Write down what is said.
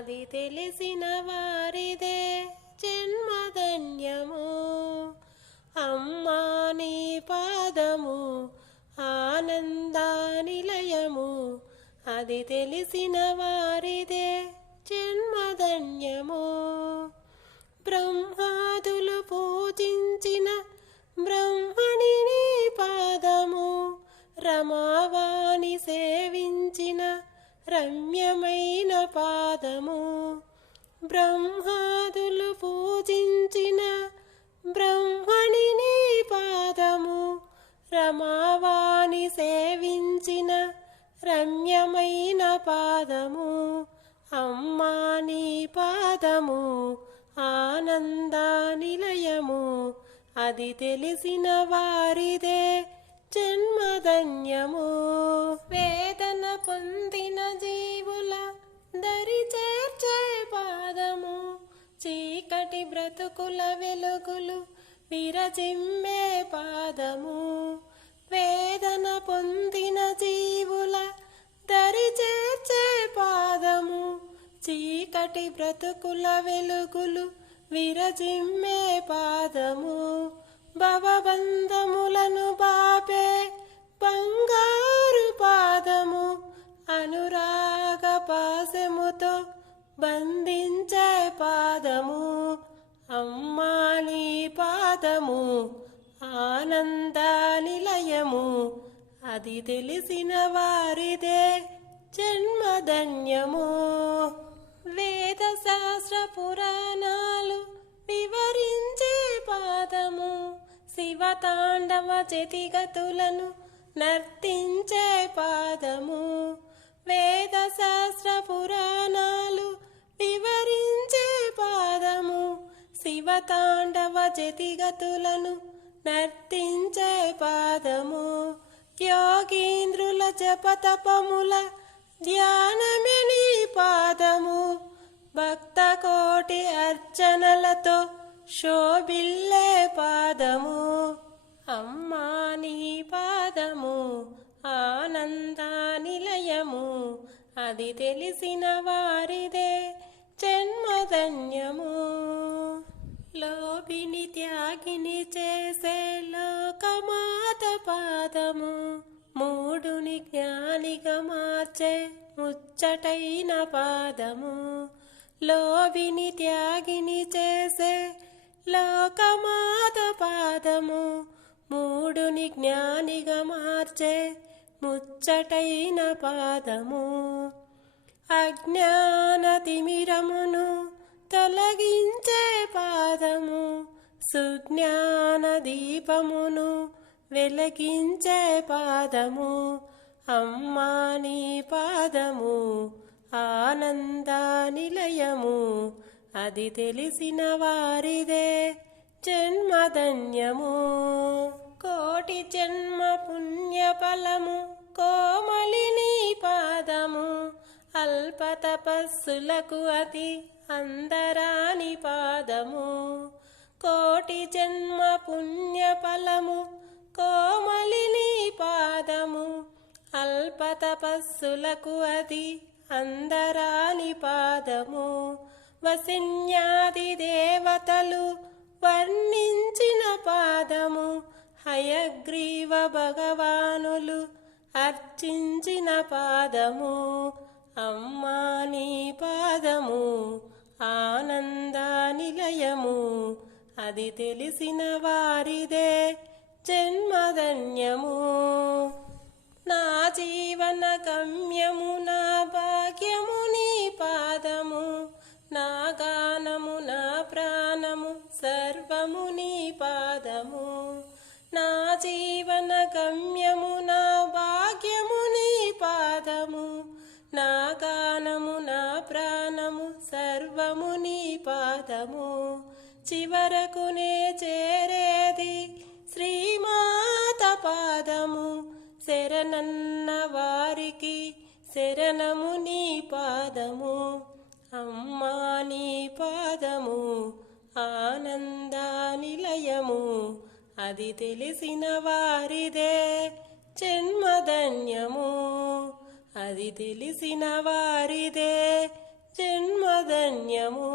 అది తెలిసిన వారిదే జన్మధన్యము. అమ్మా నీ పాదము ఆనందానిలయము, అది తెలిసిన వారిదే జన్మధన్యము. బ్రహ్మాదులు పూజించిన బ్రహ్మణి నీ పాదము, రమావాణి సేవించిన రమ్యమైన పాదము. బ్రహ్మాదులు పూజించిన బ్రహ్మణి నీ పాదము, రమావాణి సేవించిన రమ్యమైన పాదము. అమ్మా నీ పాదము ఆనందానిలయము, అది తెలిసిన వారిదే జన్మధన్యము. వేదన పొందిన జీవుల దరి చేర్చే పాదము, చీకటి బ్రతుకుల వెలుగులు విరజిమ్మే పాదము. వేదన పొందిన జీవుల దరి చేర్చే పాదము, చీకటి బ్రతుకుల వెలుగులు విరజిమ్మే పాదము. భవబంధములను బాపే బంగారు పాదము, అనురాగ పాశముతో బంధించే పాదము. అమ్మా నీ పాదము ఆనందానిలయము, అది తెలిసిన వారిదే జన్మధన్యము. వేద శాస్త్ర పురాణాలు వివరించే పాదము, శివతాండవ జతిగతులను నర్తించే పాదము. వేద శాస్త్ర పురాణాలు వివరించే పాదము, శివతాండవ జతిగతులను నర్తించే పాదము. యోగీంద్రుల జపతపముల ధ్యానమే నీ పాదము, భక్త కోటి అర్చనలతో శోభిల్లే పాదము. అమ్మా నీ పాదము ఆనందానిలయము, అది తెలిసిన వారిదే జన్మధన్యము. లోభిని త్యాగిని చేసే లోకమాత పాదము, మూడుని జ్ఞానిగా మార్చే ముచ్చటైన పాదము. లోభిని త్యాగిని చేసే లోకమాత పాదము, మూడుని జ్ఞానిగా మార్చే ముచ్చటైన పాదము. అజ్ఞాన తిమిరమును తొలగించే పాదము, సుజ్ఞాన దీపమును వెలిగించే పాదము. అమ్మా నీ పాదము ఆనందానిలయము, అది తెలిసిన వారిదే జన్మధన్యము. కోటి జన్మ పుణ్య ఫలము కోమలి నీ పాదము, అల్ప తపస్సులకు అతి అందరాని పాదము. కోటి జన్మ పుణ్య ఫలము కోమలి నీ పాదము, అల్ప తపస్సులకు అతి అందరాని పాదము. వసిన్యాది దేవతలు వర్ణించిన పాదము, హయగ్రీవ భగవానులు అర్చించిన పాదము. అమ్మా నీ పాదము ఆనందానిలయము, అది తెలిసిన వారిదే జన్మధన్యము. నా జీవన గమ్యము నా భాగ్యము నీ పాదము, నా గానము నా ప్రాణము సర్వము నీ పాదము. నా జీవన గమ్యము నా భాగ్యము నీ పాదము, నా గానము నా ప్రాణము సర్వము నీ పాదము. చివరకు నే చేరేది శ్రీమాత పాదము, శరణన్న వారికి శరణము నీ పాదము. అమ్మా నీ పాదము ఆనందానిలయము, అది తెలిసిన వారిదే జన్మధన్యము, అది తెలిసిన వారిదే జన్మధన్యము